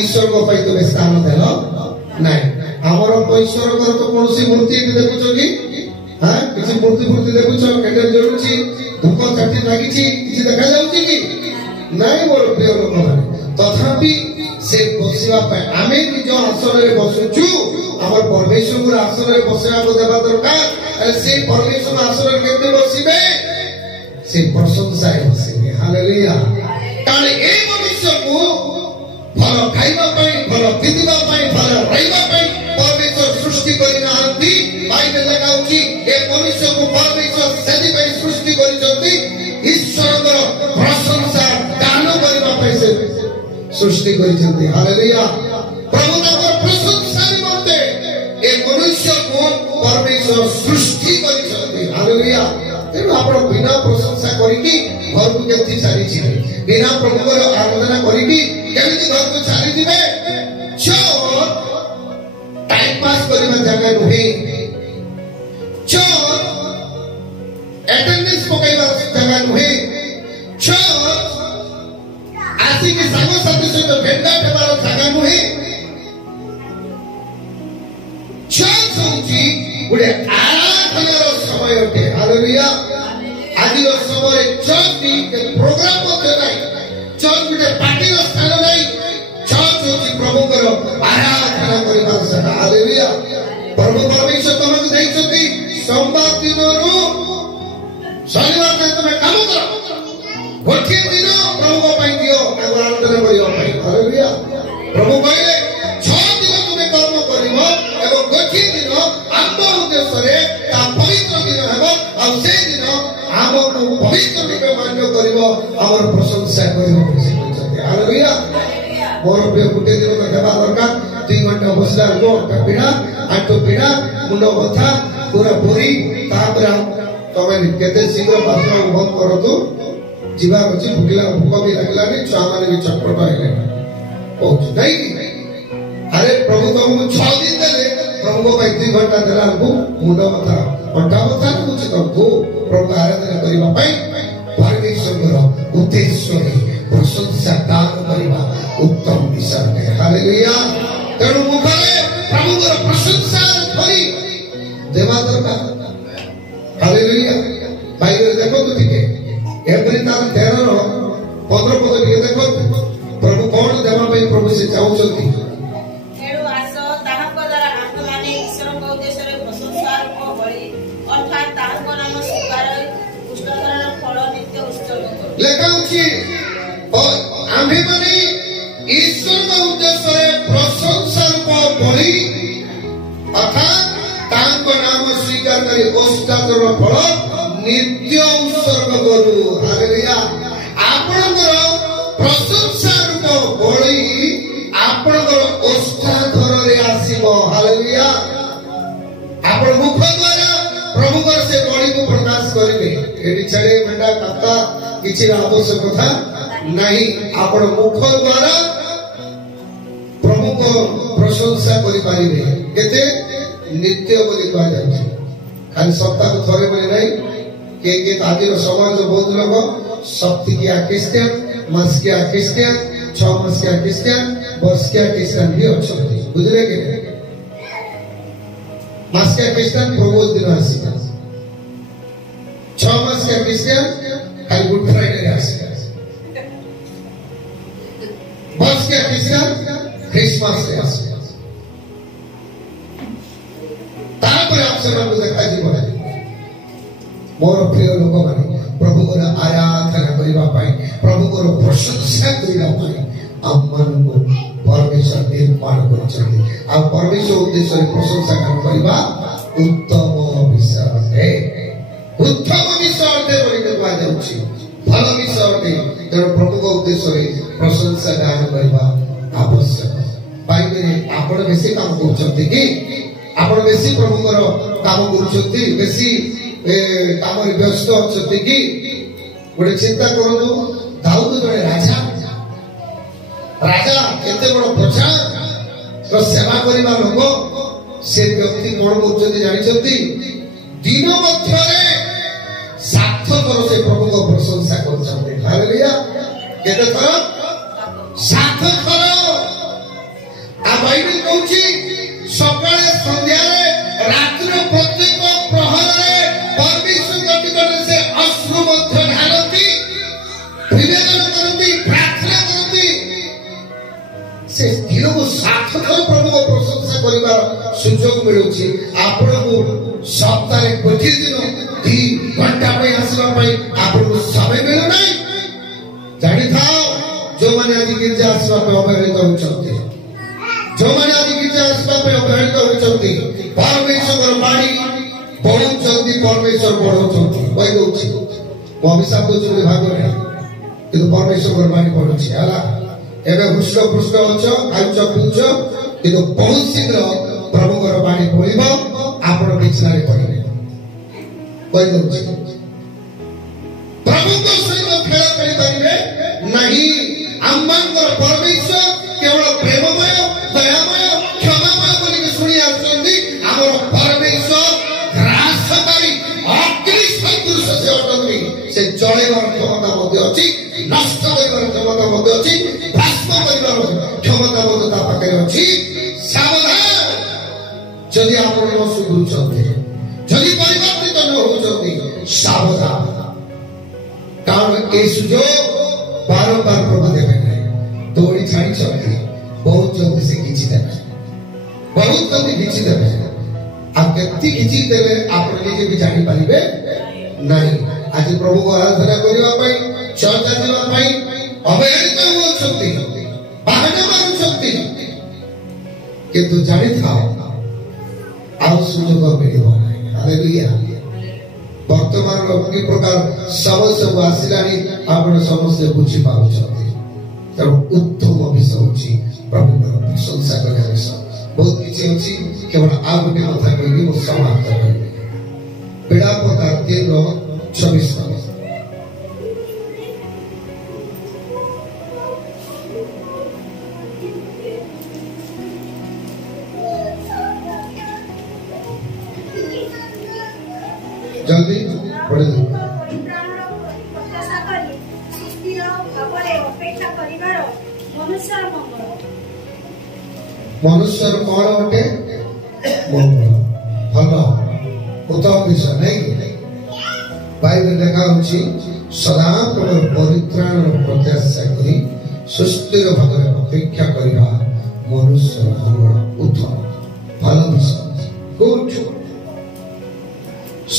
ईश्वर को पई तो स्थान देलो नाही। हमर ईश्वर को तो कोनसी मूर्ति देखुछो कि हां किछि मूर्ति देखुछो केटे जरूची दुख छाती लागिछि किछि देखा जाउछि कि नाही। मोर प्रिय लोक माने तथापि से बसिवा पाए आमे निज आसन रे बसुछु हमर परमेश्वर को आसन रे बसिवा को देबा दरकार। से परमेश्वर आसन रे केते बसिबे से प्रशंसा रे बसिबे। हालेलुया। कारण ए मनुष्य को फल खाइबा पाए फल पिदिबा पाए फल रहिबा पाए परमेश्वर सृष्टि करि नांती। बाइबल लेखा होची ए मनुष्य को परमेश्वर सेदि पाए सृष्टि करि जति ईश्वरकर प्रशंसा गान करिबा पाए से सृष्टि करिसेंती। हालेलुया। प्रभु ताकर प्रशंसा निमंते ए मनुष्य को परमेश्वर सृष्टि करिसेंती। हालेलुया। तेनु आपण बिना प्रशंसा करिकि घर को केति सारी छिले बिना प्रभु को आराधना करिकि केति घर को सारी दिबे चोर टाइम पास करिबा जगह नुहे चोर अटेंडेंस पकाइबा जगह नुहे चोर आसी के सागो साथी सहित भेंटा हेबार जगह नुहे चर्च होची गुडे आराधनार समय अटे। हालेलुया। आज समय चर्च के प्रोग्राम होते नहीं चर्च गुडे पार्टी रो स्थान नहीं चर्च होची प्रभु को आराधना करिबा जगह। हालेलुया। प्रभु परमेश्वर तुमको देखछथि सोमवार दिनरो शनिवार दिन तुम काम करो गोटे दिन प्रभु पाई दियो आराधना करियो पाई। हालेलुया। प्रभु कहले 6 दिन तुम कर्म करिवो एवं गोटे दिन आम उद्देश्य रे ता पवित्र दिन हेबो आ से दिन आम को पवित्र रूपे मान्य करिवो हमर प्रशंसा करिवो से कहते। हालेलुया। मोर पे गोटे दिन का देबा दरकार 2 घंटा बसला को पीड़ा आंटो पीड़ा मुंड बथा पूरा पूरी तापर तमे केते शीघ्र प्रार्थना बंद करतो जीवा अछि भूखला भूख भी लागला नै छुआ माने भी चटपट हेले पहुंच नहीं। अरे प्रभु तुमको 6 दिन देले प्रभु को 2 घंटा देला को मुंड बथा अंटा बथा कुछ तुमको प्रभु आराधना करिबा पई परमेश्वर उद्देश्य प्रशंसा दान करिबा उत्तम विषय है। हालेलुया। तेणु मुखरे प्रभु को प्रशंसा करी देवा दरकार। हालेलुया। बाइबल देखो तो ठीक है एवरी तार 13 रो 15 पद के देखो प्रभु कौन देवा पई प्रभु से चाहउछथि एडो आसो ताहाको द्वारा आत्मा माने ईश्वर को उद्देश्य रे प्रशंसा को बळी अर्थात ताहाको नाम स्वीकार पुष्टकरण फल नित्य उत्सव लेखा अछि आम्हे माने ईश्वर को उद्देश्य रे प्रशंसा को बळी अर्थात ताहाको नाम स्वीकार करी पुष्टकरण फल नित्य उत्सर्ग करू। हालेलुया। आपनकर प्रशंसा को बळी आपनकर ओष्ठाधर रे आसीबो। हालेलुया। आपण मुख द्वारा प्रभु कर से बळी को प्रकाश करिवे एडी छडे मेंढा काता किछि आवश्यकता नहीं। आपण मुख द्वारा प्रभु को प्रशंसा करि पारिबे केते नित्य बोली कहा जाय खाली सप्ताह को थरे बोली नहीं के आदि समाज बहुत लोग शक्ति किया क्रिश्चियन मास किया क्रिश्चियन 6 मास किया क्रिश्चियन वर्ष किया क्रिश्चियन भी अच्छे बुझले कि मास किया क्रिश्चियन प्रभु दिन आसी 6 मास किया क्रिश्चियन खाली गुड फ्राइडे रे आसी वर्ष किया क्रिश्चियन क्रिसमस रे आसी तापर आपसे मन देखा जीवन मोर प्रिय लोक माने प्रभु को आराधना करिबा पाई प्रभु को प्रशंसा करिबा पाई आमन को परमेश्वर निर्माण करछथि आ परमेश्वर उद्देश्य प्रशंसा करिबा उत्तम विषय है। उत्तम विषय है बोली कहवा जाउछि भल विषय है तेरो प्रभु को उद्देश्य प्रशंसा गान करिबा आवश्यक। बाइबल में आपण बेसी काम करछथि कि आपण बेसी प्रभुकर काम करछथि बेसी काम रे व्यस्त अछथि कि गोटे चिंता करनु दाऊद जड़े राजा राजा केते बड़ प्रजा तो सेवा करिबा लोक से व्यक्ति कोन करछथि जानिछथि दिन मध्यरे 7 थर से प्रभु को प्रशंसा करछथि हालेलुया केते थर 7 थर आ बाइबल कहूची सकाळे संध्यारे रात्र प्रत्येक प्रहरे परमेश्वर निकट से अश्रु मध्य ढालती निवेदन करती प्रार्थना करती से दिन को 7 थर प्रभु को प्रशंसा करिबार सुयोग मिलुची आपण को सप्ताहे गोटे दिन 2 घंटा पे आसवा पई आपण को समय मिलु नै जानि थाओ जो माने आज गिरजा आसवा पे अवहेलित होचंती जो माने आज गिरजा आसवा पे अवहेलित होचंती परमेश्वर बाणी बहुत जल्दी परमेश्वर बढ़ौचंती कहि दोछि मो अभिशाप दोछि भाग नै किंतु परमेश्वर बाणी बढ़ुछि हला एबे हुष्ट पुष्ट होछ खाउछ पिउछ किंतु बहुत शीघ्र प्रभुकर बाणी बोलिबो आपण बिछनारे पड़िबे कहि दोछि प्रभु को सहित खेल खेली पारिबे नहीं आम्मांकर परमेश्वर केवल प्रेममय दयामय क्षमामय बोली के सुनी आछंती हमर परमेश्वर ग्रासकारी अग्नि सदृश से अटंती से जळेबार क्षमता मध्ये अछि नष्ट करिबार क्षमता मध्ये अछि भस्म करिबार क्षमता मध्ये ता पाखे अछि सावधान जदि आपण न सुधुछंती जदि परिवर्तित न होचंती सावधान कारण ए सुजोग बारंबार प्रभु देवे नहीं दौड़ी छाड़ी चलती बहुत जल्दी से खींची देवे बहुत जल्दी खींची देवे आप व्यक्ति खींची देवे आप निजे भी जानी पारिबे नहीं आज प्रभु को आराधना करिवा पई चर्चा जीवा पई अवहेलित होछंती बाहना मारुछंती किंतु जानि थाओ आउ सुजोग मिलिबो नहीं हालेलुया वर्तमान की प्रकार समस्या आसिलानी आपण समस्या बुझी पाउछथि तर उत्तम विषय होछि प्रभु प्रशंसा करबा विषय बहुत किछि होछि केवल आ गोटे कथा कहबी मो समाप्त करबी पीड़ा पता 3:26 जल्दी पढ़े दो मनुष्य कौन अटे मंगल भल उत्तम विषय नहीं बाइबल लिखा होछि सदा प्रभु परित्राण प्रत्याशा करी सुस्थिर भाବରେ अपेक्षा करिबा मनुष्य मंगल उत्तम भल विषय गुड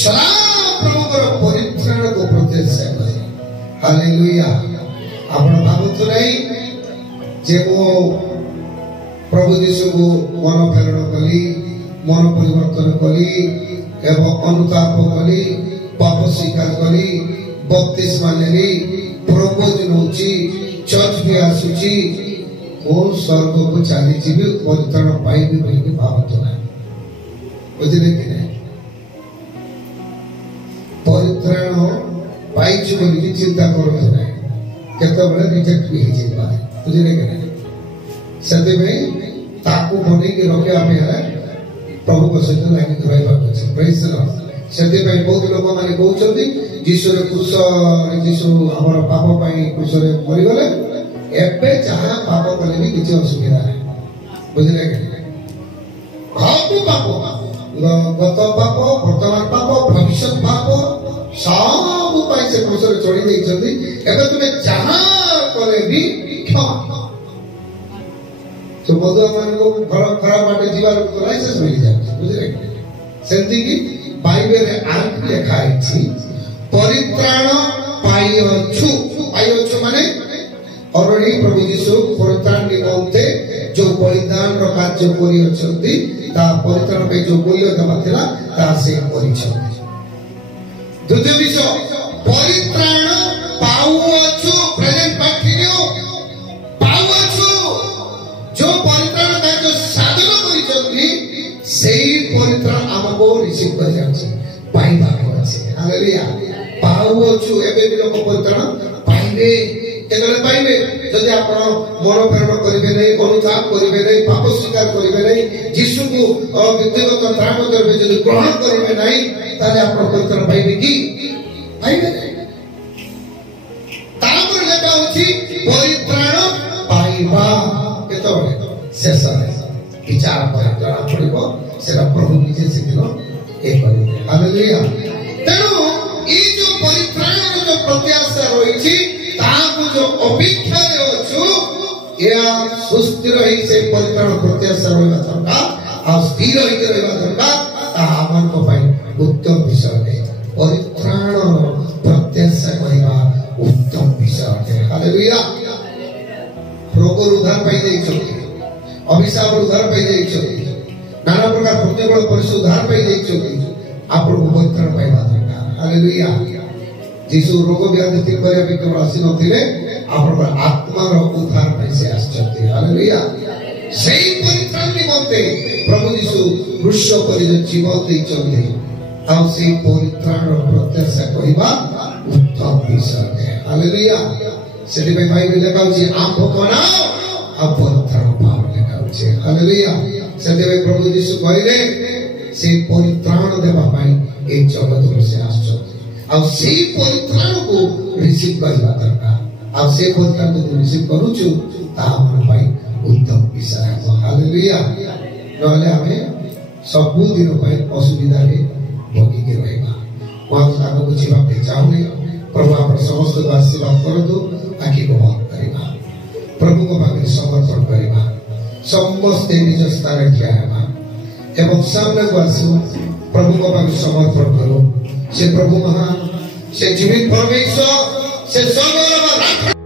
सदा प्रभुकर परित्राण को प्रत्याशा करे हालेलुया आपण भाबुत नहीं जे वो प्रभु यीशु को मन फेरण कली मन परिवर्तन कली एवं अनुताप कली पाप स्वीकार कली बपतिस्मा नेली प्रपोजन होची चर्च भी आसुची ओ स्वर्ग को चली जीवी परित्राण पाइबी बोली भाबुत नहीं बुझले कि नहीं परित्राण पाइछु बोली चिंता करत नहीं केते बळे रिजेक्ट भी हे पारे बुझले कि नहीं सते में ताकू बने के रखे आमे है प्रभु को सहित लागी रहबा अछि प्रेज द लॉर्ड सते में बहुत लोग माने कहउछथि यीशु रे कुश यीशु हमर पाप पई कुश रे मरि गले एबे जहां पाप कले भी किछ असुविधा नहीं बुझले कि सब पाप गत पाप वर्तमान पाप भविष्य पाप सब पाई से कुश रे चढ़ी देइछथि एबे तुमे जहां कले भी क्षमा तो बदुआ मान को खराब बाटे जीवार को लाइसेंस मिल जाए बुझले सेंती की बाइबल रे आंक लिखा है परित्राण पाइछु माने औरणी प्रभु यीशु परित्राण निमंते जो बलिदान रो कार्य करि अछंती ता परित्राण पे जो मूल्य दमा थिला ता से करिछंती द्वितीय विषय परित्राण पाउछु प्रेजेंट पाठियो पाउछु जो परित्राण कार्य रिसीव कर जाउछि पाइबा अछि हालेलुया पाउछु एबे भी लोक परित्राण पाइबे केतले पाइबे जदि आपण मन फेरण करिवे नै अनुताप करिवे नै पाप स्वीकार करिवे नै यीशु को व्यक्तिगत त्राण करबे जदि ग्रहण करिवे नै ताले आपण परित्राण पाइबे की पाइबे तापर लेखा होछि परित्राण पाइबा केतले शेष विचार पर जଣା पड़िबो सेरा प्रभु निजे सिखलो ए करिवे हालेलुया तेनु ई जो परित्राण जो प्रत्याशा रहिछि ताकू जो अपेक्षा अछु या सुस्थिर ही से परित्राण प्रत्याशा रहबा दरकार आ स्थिर ही रहबा दरकार ता हमन को पाई उत्तम विषय है परित्राण प्रत्याशा करिबा उत्तम विषय है हालेलुया रोग उद्धार पाई दैछो अभिशाप उद्धार पाई दैछो नाना प्रकार प्रतिकूल परिस्थिति उद्धार पाई दैछो आपण को परित्राण पाइबा दरकार हालेलुया जीसु रोग व्याधि ठीक करिया भी केवल आसी नथिले आपण आत्मा रो उद्धार पई से आश्चर्य हालेलुया सेही परित्राण निमंते प्रभु जीसु क्रूस पर जो जीवन दैछन्ते आ सेही परित्राण रो प्रत्याशा करिबा उत्तम विषय है हालेलुया सेठी पे बाइबल लेखाउछि आंख बनाओ आ परित्राण पाओ लेखाउछि हालेलुया सेठी पे प्रभु जीसु कहले से परित्राण देबा पई ए जगत रो से आश्चर्य आ से परित्राण को रिसीव करबा दरकार आ से परित्राण को रिसीव करूछु ता हमर भाई उत्तम विषय है हालेलुया नले हमें सब दिन भाई असुविधा रे भोगी के रहबा कोन आगो को जीवा के चाहले प्रभु आप समस्त को आशीर्वाद कर दो आखि को बंद करबा प्रभु को भागे समर्पण करबा समस्त निज स्थान ठिया हेबा एवं सामने को आसो प्रभु को भागे समर्पण करो से प्रभु महान से जीवित परमेश्वर से सर्वोत्तम